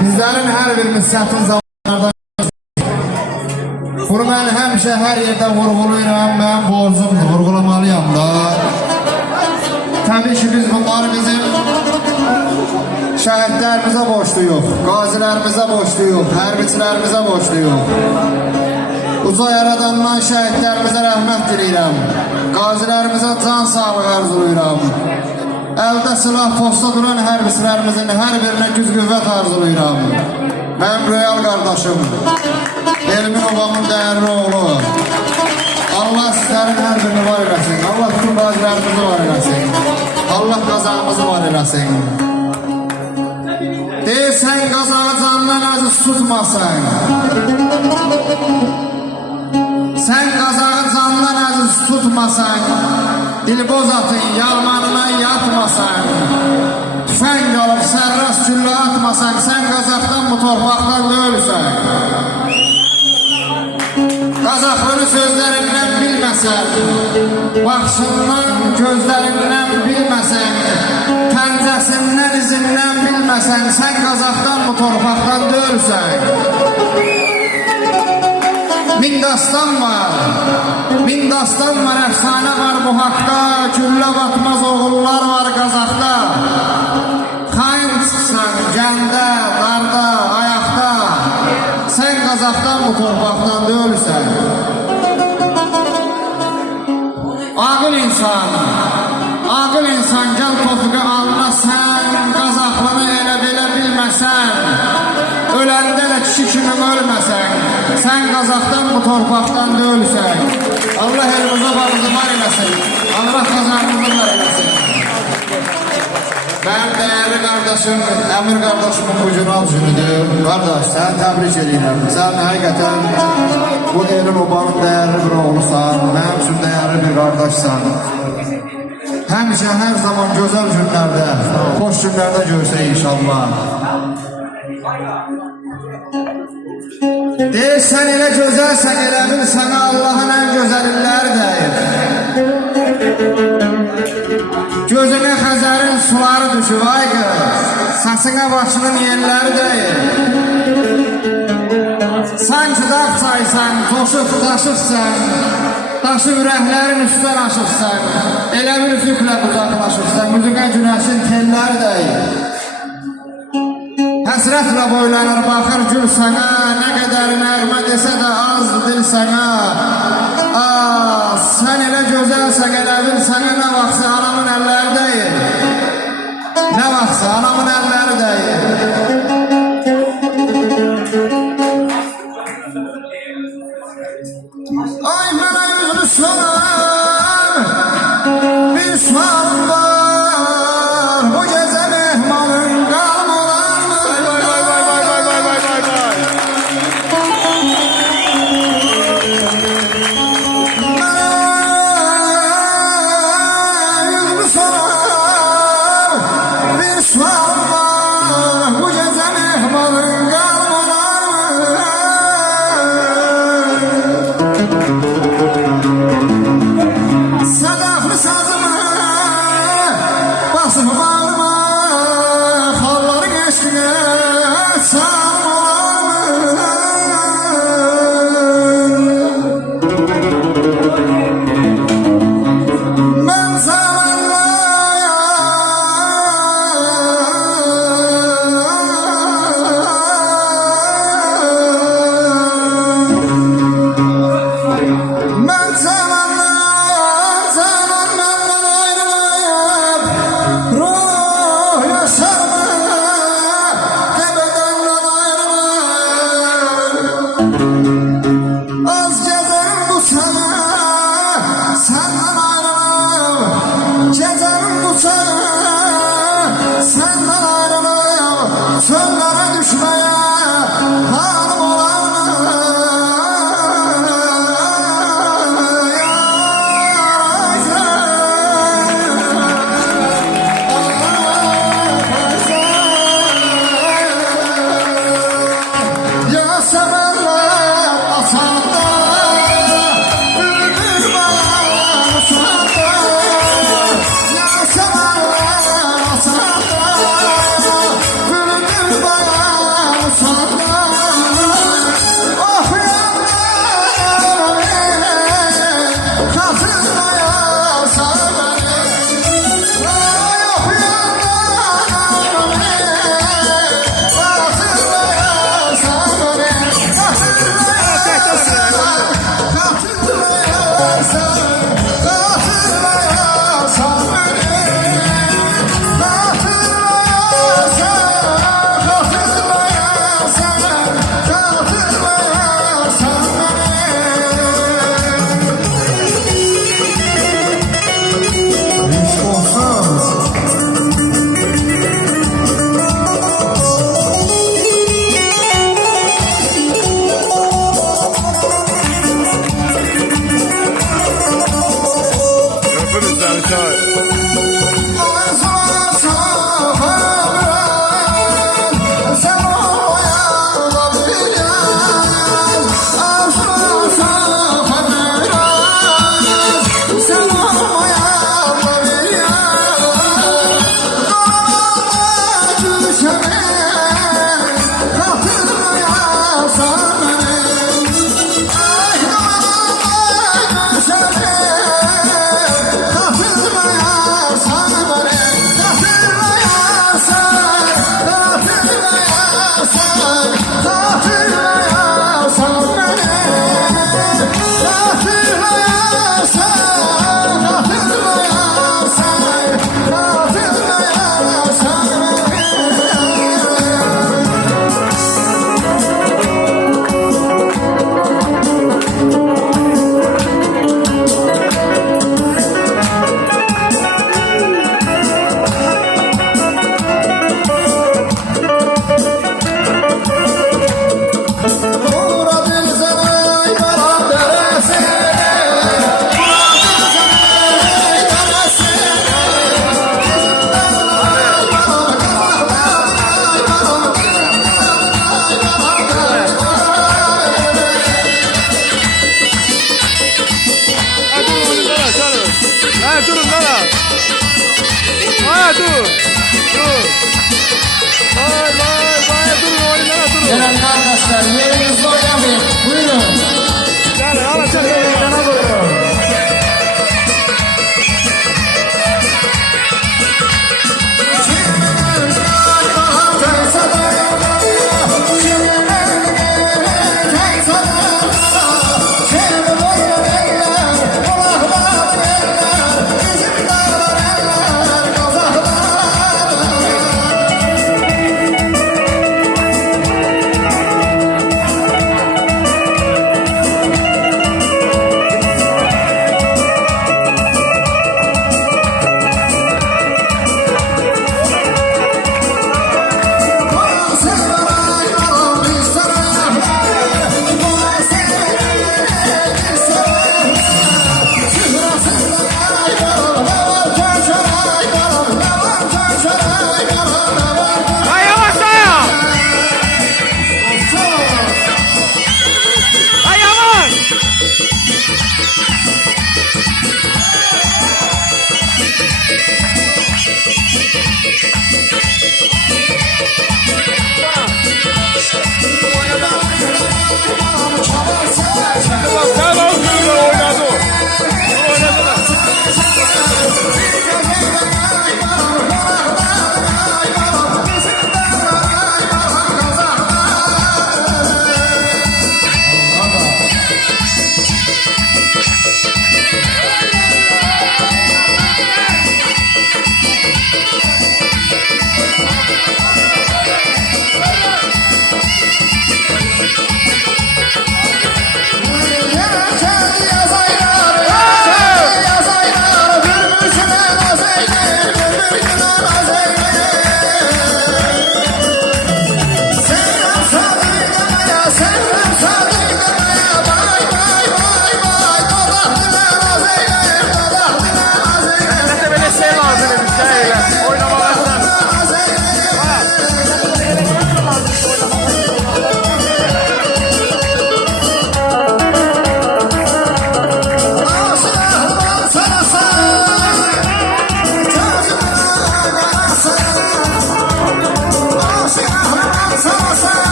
Bizlerin her birimiz çətin zamanlardan bunu ben həmişə hər yerdə vurğulayıram, mən borcumdur, vurğulamalıyam da. Tabii ki biz bunları bizim şəhidlərimizə borçluyuq, qazilərimizə borçluyuq, hərbiçilərimizə borçluyuq. Uca yaradandan şəhidlərimizə rəhmət diləyirəm, qazilərimizə can sağlığı arzulayıram. Əldə silah posta duran hərbiçilərimizin hər birinə güc qüvvət arzulayıram. Mənim Royal qardaşım, Elmin obamın dəyərli oğlu. Allah sizlərin hər birini var eləsin. Allah bütün qazilərimizi var eləsin. Allah qazağımızı var eləsin. Deyirsən qazağı candan aziz tutmasan. Sen qazağı candan aziz tutmasan, dilboz atın yağmanına yatmasan, tüfəng alıb sərras güllə atmasan, sen qazaqdan bu torpaqdan ölürsən. Qazaqlını sözlərindən bilməsən, baxışından, gözlərindən bilməsən, pəncəsindən, izindən bilməsən, sen qazaqdan bu torpaqdan ölürsən. Min dastan var, əfsanə var bu haqda, güllə batmaz oğullar var qazaqda. Xain çıxsan, gəndə, darda, ayaqda, sən qazaqdan bu torpaqdan da ölürsən. Ağıl insan gəl tofiqə alma, sən qazaqlını elə belə bilməsən, öləndə də kişi kimi ölməsən, sen qazaqdan bu torpaqdan da ölürsən. Allah elimizə bağımızı var eləsin, Allah qazanımızı var eləsin. Benim değerli kardeşim, Emir kardeşimin bu günah günüdür. Kardeş, sen tebrik edirəm. Sen həqiqətən bu elin obanın değerli bir oğlusan, benim üçün değerli bir kardeşsan. Həmişə her zaman güzel günlerde, hoş günlerde görsək inşallah. Deyirsən elə gözəlsən, elə bil sənə Allahın ən gözəl illəri dəyir. Gözünə Xəzərin suları düşüb ay qız, səsinə başının yerləri dəyir. Sanki dağ çaysan, coşub daşıbsan, daşı ürəklərin üstdən aşıbsan, elə bir üfüqlə uzaqlaşıbsan, müzüqə günəşin telləri dəyir. Həsrətlə boylanır, baxır gül sana, nə qədər nəğmə desə də az dil sana. Sən elə gözəlsən, elə bil sənə nə vaxtsa anamın əlləri deyil. Nə vaxtsa anamın əlləri deyil. Ay mənə üzünü sorar, bir sualım var, bu gecə mehmanın qalmalar mı?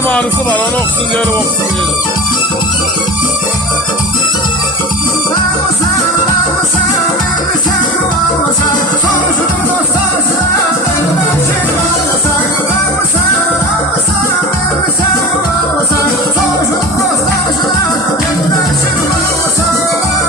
mahnısı var, onu okusun diyorum, okusun diyorum.